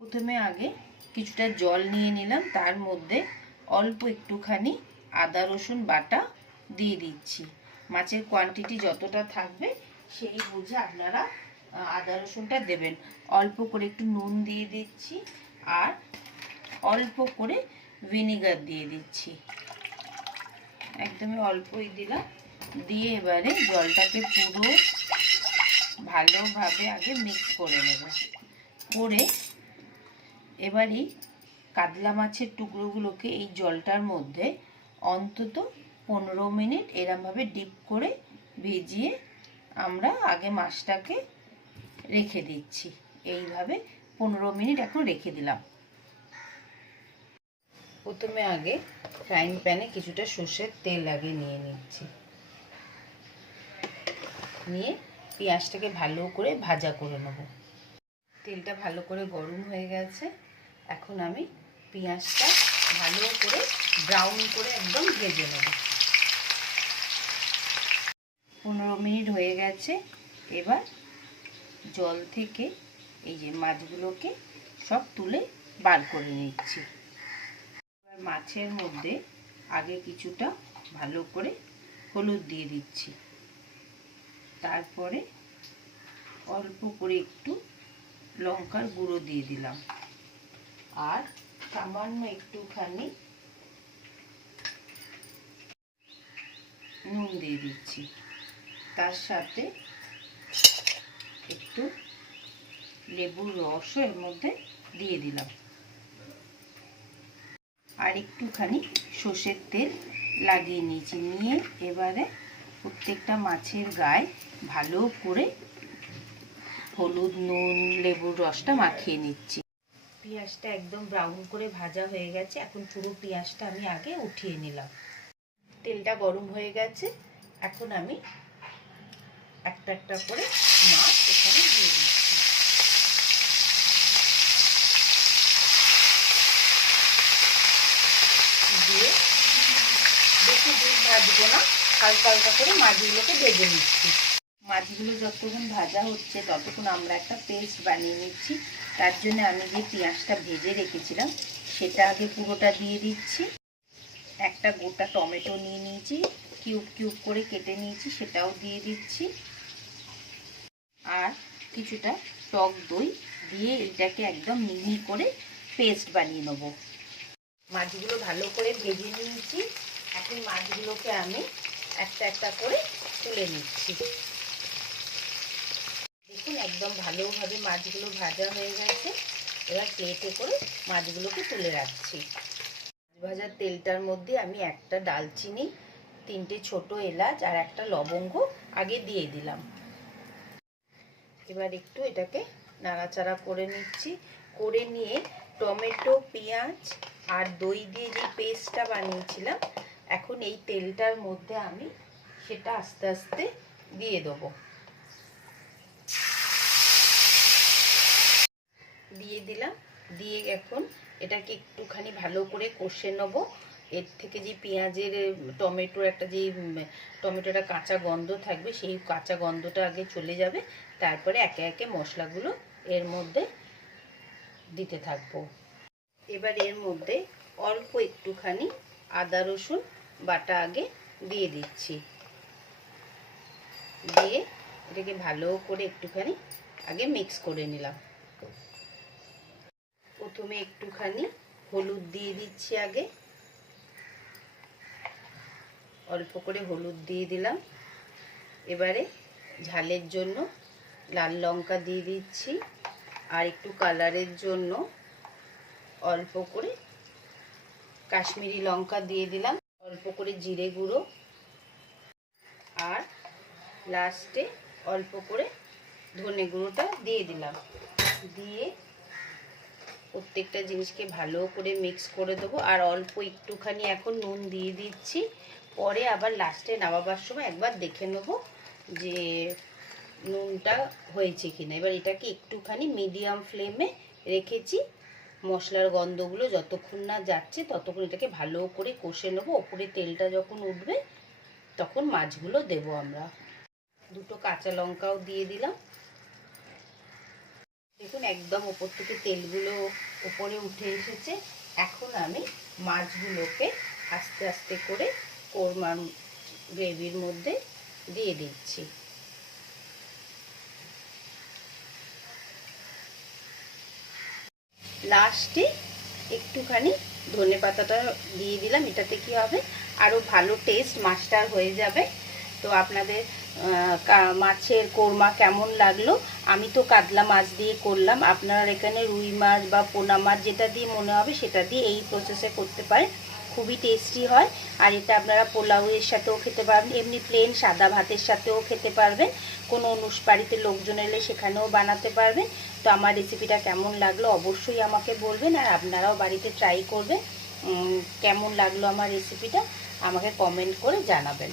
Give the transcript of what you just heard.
প্রথমে আগে কিছুটা জল নিয়ে নিলাম, তার মধ্যে অল্প একটুখানি আদা রসুন বাটা দিয়ে দিচ্ছি। মাছের কোয়ান্টিটি যতটা থাকবে সেই বুঝে আপনারা আদা রসুনটা দেবেন। অল্প করে একটু নুন দিয়ে দিচ্ছি আর অল্প করে ভিনিগার দিয়ে দিচ্ছি, একদমই অল্পই দিলাম। দিয়ে এবারে জলটাকে পুরো ভালোভাবে আগে মিক্স করে নেব। করে এবারই কাতলা মাছের টুকরোগুলোকে এই জলটার মধ্যে অন্তত 15 মিনিট এরমভাবে ডিপ করে ভিজিয়ে আমরা আগে মাছটাকে রেখে দিচ্ছি। এইভাবে 15 মিনিট এখন রেখে দিলাম। প্রথমে আগে ফ্রাইং প্যানে কিছুটা সর্ষের তেল লাগিয়ে নিয়ে নিচ্ছি। নিয়ে পেঁয়াজটাকে ভালো করে ভাজা করে নেব। তেলটা ভালো করে গরম হয়ে গেছে। এখন আমি পেঁয়াজটা ভালো করে ব্রাউন করে একদম ভেজে নেব। 15 মিনিট হয়ে গেছে। এবার জল থেকে এই যে মাছগুলোকে সব তুলে বার করে নিচ্ছি। এবার মাছের মধ্যে আগে কিছুটা ভালো করে হলুদ দিয়ে দিচ্ছি, তারপরে অল্প করে একটু লঙ্কার গুঁড়ো দিয়ে দিলাম আর সামান্য একটুখানি নুন দিয়ে দিচ্ছি। তার সাথে একটু লেবুর রসও এর মধ্যে দিয়ে দিলাম আর একটুখানি সর্ষের তেল লাগিয়ে নিয়েছি। নিয়ে এবারে প্রত্যেকটা মাছের গায়ে ভালো করে হলুদ নুন লেবুর রসটা মাখিয়ে নিচ্ছি। পেঁয়াজটা একদম ব্রাউন করে ভাজা হয়ে গেছে। এখন পুরো পেঁয়াজটা আমি আগে উঠিয়ে নিলাম। তেলটা গরম হয়ে গেছে। এখন আমি একটা একটা করে মাছ এখানে দিয়ে দিচ্ছি। দিয়ে বেশি দুধ ভাজবো না, হালকা হালকা করে মাছগুলোকে ভেজে নিচ্ছি। মাছগুলো যতক্ষণ ভাজা হচ্ছে ততক্ষণ আমরা একটা পেস্ট বানিয়ে নিচ্ছি। তার জন্য আমি যে পেঁয়াজটা ভেজে রেখেছিলাম সেটা আগে পুরোটা দিয়ে দিচ্ছি। একটা গোটা টমেটো নিয়ে নিয়েছি, কিউব কিউব করে কেটে নিয়েছি, সেটাও দিয়ে দিচ্ছি। আর কিছুটা টক দই দিয়ে এইটাকে একদম মিহি করে পেস্ট বানিয়ে নেব। মাছগুলো ভালো করে ভেজে নিয়েছি। এখন মাছগুলোকে আমি একটা একটা করে তুলে নিচ্ছি। দেখুন একদম ভালোভাবে মাছগুলো ভাজা হয়ে গেছে। এবার প্লেটে করে মাছগুলোকে তুলে রাখছি। ভাজার তেলটার মধ্যে আমি একটা ডালচিনি, 3টে ছোট এলাচ আর একটা লবঙ্গ আগে দিয়ে দিলাম। এবার একটু এটাকে নাড়াচাড়া করে নিচ্ছি। করে নিয়ে টমেটো পেঁয়াজ আর দই দিয়ে যে পেস্টটা বানিয়েছিলাম এখন এই তেলটার মধ্যে আমি সেটা আস্তে আস্তে দিয়ে দেবো। দিয়ে দিলাম। দিয়ে এখন এটাকে একটুখানি ভালো করে কষে নেব। এর থেকে যে পেঁয়াজের টমেটোর একটা যে টমেটোটা কাঁচা গন্ধ থাকবে সেই কাঁচা গন্ধটা আগে চলে যাবে। তারপরে একে একে মশলাগুলো এর মধ্যে দিতে থাকবো। এবার এর মধ্যে অল্প একটুখানি আদা রসুন বাটা আগে দিয়ে দিচ্ছি। দিয়ে এটাকে ভালো করে একটুখানি আগে মিক্স করে নিলাম। প্রথমে একটুখানি হলুদ দিয়ে দিচ্ছি, আগে অল্প করে হলুদ দিয়ে দিলাম। এবারে ঝালের জন্য লাল লঙ্কা দিয়ে দিচ্ছি আর একটু কালারের জন্য অল্প করে কাশ্মীরি লঙ্কা দিয়ে দিলাম, অল্প করে জিরে গুঁড়ো আর লাস্টে অল্প করে ধনে গুঁড়োটা দিয়ে দিলাম। দিয়ে প্রত্যেকটা জিনিসকে ভালো করে মিক্স করে দেবো। আর অল্প একটুখানি এখন নুন দিয়ে দিচ্ছি। পরে আবার লাস্টে নামাবার সময় একবার দেখে নেব যে নুনটা হয়েছে কিনা। এবার এটাকে একটুখানি মিডিয়াম ফ্লেমে রেখেছি। মশলার গন্ধগুলো যতক্ষণ না যাচ্ছে ততক্ষণ এটাকে ভালো করে কষে নেবো। ওপরে তেলটা যখন উঠবে তখন মাছগুলো দেবো আমরা। 2টো কাঁচা লঙ্কাও দিয়ে দিলাম। দেখুন একদম ওপর থেকে তেলগুলো উপরে উঠে এসেছে। এখন আমি মাছগুলোকে আস্তে আস্তে করে কোরমার গ্রেভির মধ্যে দিয়ে দিচ্ছি। লাস্টে একটুখানি ধনেপাতাটা দিয়ে দিলাম। এটাতে কি হবে, আরও ভালো টেস্ট মাছটার হয়ে যাবে। তো আপনাদের মাছের কোরমা কেমন লাগলো? আমি তো কাতলা মাছ দিয়ে করলাম, আপনারা এখানে রুই মাছ বা পোনা মাছ যেটা দিয়ে মনে হবে সেটা দিয়ে এই প্রসেসে করতে পারেন, খুবই টেস্টি হয়। আর এটা আপনারা পোলাওয়ের সাথেও খেতে পারবেন, এমনি প্লেন সাদা ভাতের সাথেও খেতে পারবেন, কোনো বাড়িতে লোকজন এলে সেখানেও বানাতে পারবেন। তো আমার রেসিপিটা কেমন লাগলো অবশ্যই আমাকে বলবেন, আর আপনারাও বাড়িতে ট্রাই করবেন। কেমন লাগলো আমার রেসিপিটা আমাকে কমেন্ট করে জানাবেন।